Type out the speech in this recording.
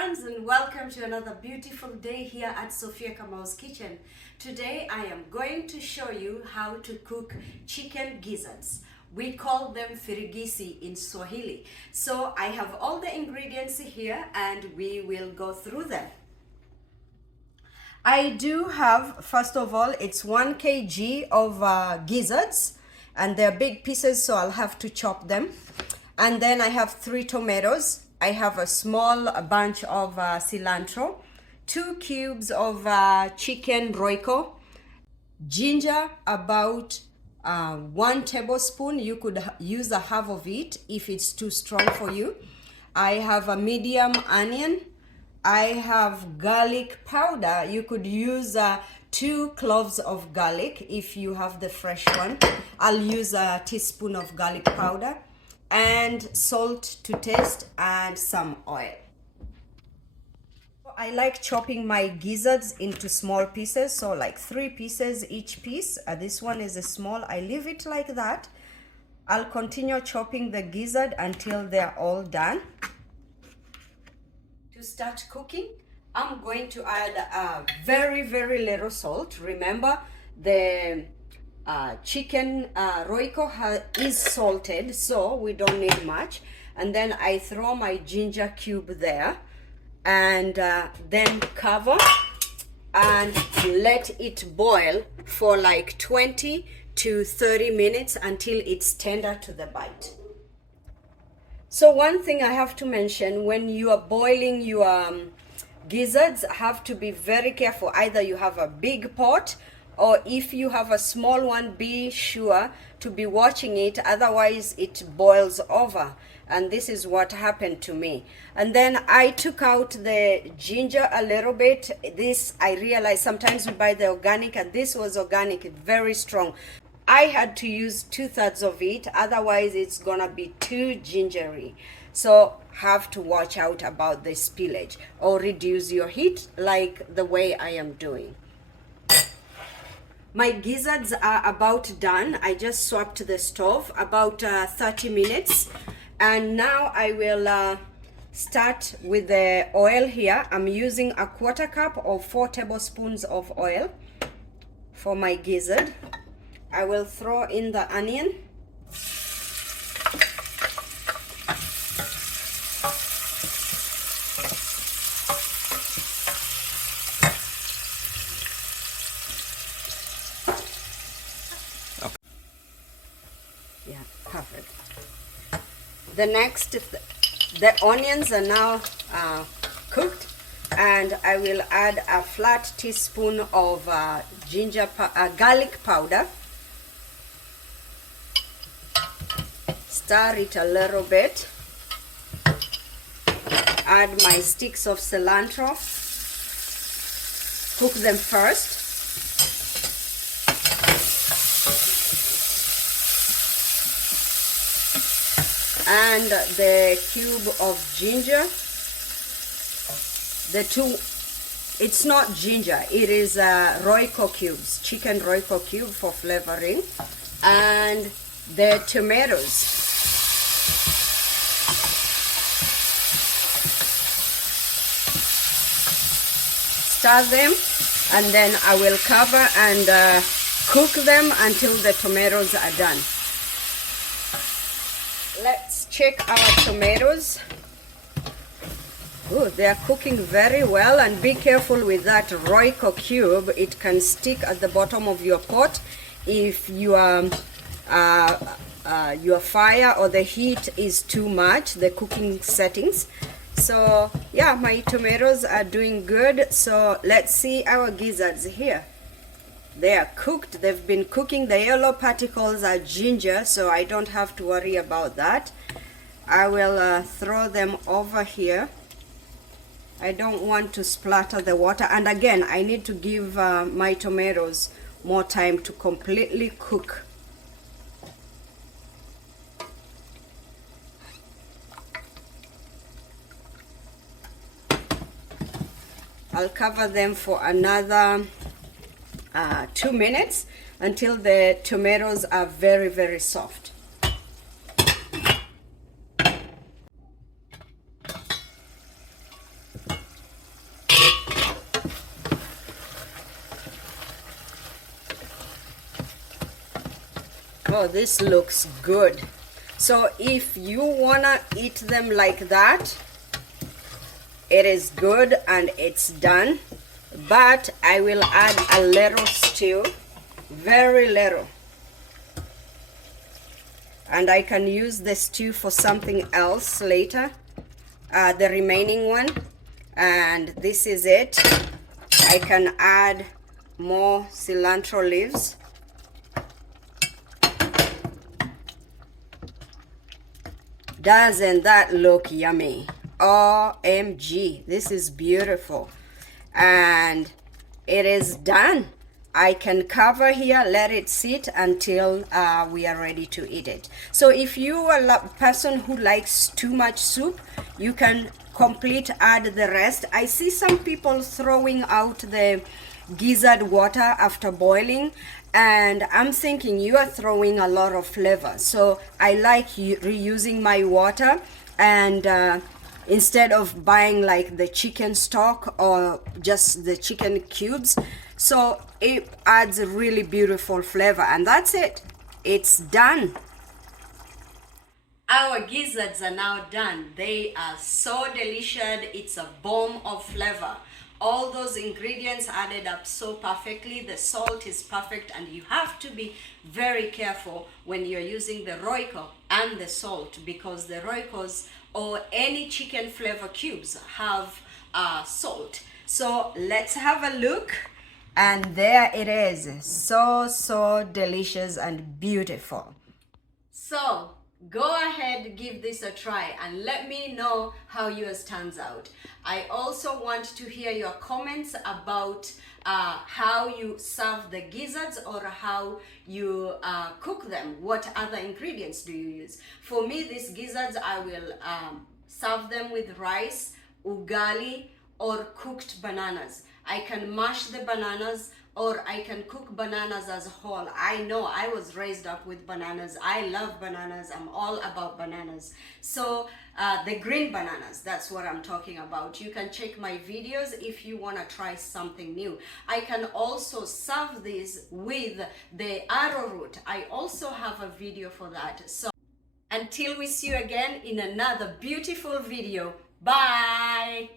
friends, and welcome to another beautiful day here at Sophia Kamau's kitchen. Today I am going to show you how to cook chicken gizzards. We call them Firgisi in Swahili. So I have all the ingredients here and we will go through them. I do have, first of all, it's 1 kg of gizzards, and they're big pieces, so I'll have to chop them. And then I have 3 tomatoes. I have a small bunch of cilantro, 2 cubes of chicken Royco, ginger, about 1 tablespoon. You could use a half of it if it's too strong for you. I have a medium onion. I have garlic powder. You could use 2 cloves of garlic if you have the fresh one. I'll use a teaspoon of garlic powder, and salt to taste, and some oil. I like chopping my gizzards into small pieces, so like 3 pieces each piece. This one is a small. I leave it like that. I'll continue chopping the gizzard until they're all done. To start cooking, I'm going to add very little salt. Remember, the chicken Royco is salted, so we don't need much. And then I throw my ginger cube there, and then cover and let it boil for like 20 to 30 minutes until it's tender to the bite. So one thing I have to mention, when you are boiling your gizzards, have to be very careful. Either you have a big pot, or if you have a small one, be sure to be watching it, otherwise it boils over. And this is what happened to me. And then I took out the ginger a little bit. This, I realized sometimes we buy the organic, and this was organic, very strong. I had to use 2/3 of it, otherwise it's gonna be too gingery. So have to watch out about the spillage, or reduce your heat like the way I am doing. My gizzards are about done. I just swapped the stove about 30 minutes. And now I will start with the oil here. I'm using a 1/4 cup or 4 tablespoons of oil for my gizzard. I will throw in the onion. Yeah, perfect. The next, the onions are now cooked, and I will add a flat teaspoon of garlic powder. Stir it a little bit. Add my sticks of cilantro. Cook them first. And the cube of ginger. It's not ginger, it is Royco cubes, chicken Royco cube for flavoring. And the tomatoes. Stir them, and then I will cover and cook them until the tomatoes are done. Let's check our tomatoes. Oh, they are cooking very well, and be careful with that Royco cube. It can stick at the bottom of your pot if your fire or the heat is too much, the cooking settings. So yeah, my tomatoes are doing good. So let's see our gizzards here. They are cooked. They've been cooking. The yellow particles are ginger, so I don't have to worry about that. I will throw them over here. I don't want to splatter the water, and again I need to give my tomatoes more time to completely cook. I'll cover them for another 2 minutes until the tomatoes are very soft. Oh, this looks good. So if you wanna eat them like that, it is good and it's done. But I will add a little stew, very little. And I can use the stew for something else later, the remaining one. And this is it. I can add more cilantro leaves. Doesn't that look yummy? OMG, this is beautiful. And it is done. I can cover here, let it sit until we are ready to eat it. So if you are a person who likes too much soup, you can add the rest. I see some people throwing out the gizzard water after boiling, and I'm thinking you are throwing a lot of flavor. So I like reusing my water, and instead of buying like the chicken stock or just the chicken cubes. So it adds a really beautiful flavor, and that's it. It's done. Our gizzards are now done. They are so delicious. It's a bomb of flavor. All those ingredients added up so perfectly. The salt is perfect, and you have to be very careful when you're using the Royco and the salt, because the Roycos or any chicken flavor cubes have salt. So let's have a look. And there it is. So delicious and beautiful. So go ahead, give this a try and let me know how yours turns out. I also want to hear your comments about how you serve the gizzards or how you cook them. What other ingredients do you use? For me, these gizzards, I will serve them with rice, ugali, or cooked bananas. I can mash the bananas, or I can cook bananas as whole. I know I was raised up with bananas. I love bananas. I'm all about bananas. So the green bananas, that's what I'm talking about. You can check my videos if you want to try something new. I can also serve this with the arrowroot. I also have a video for that. So until we see you again in another beautiful video, bye.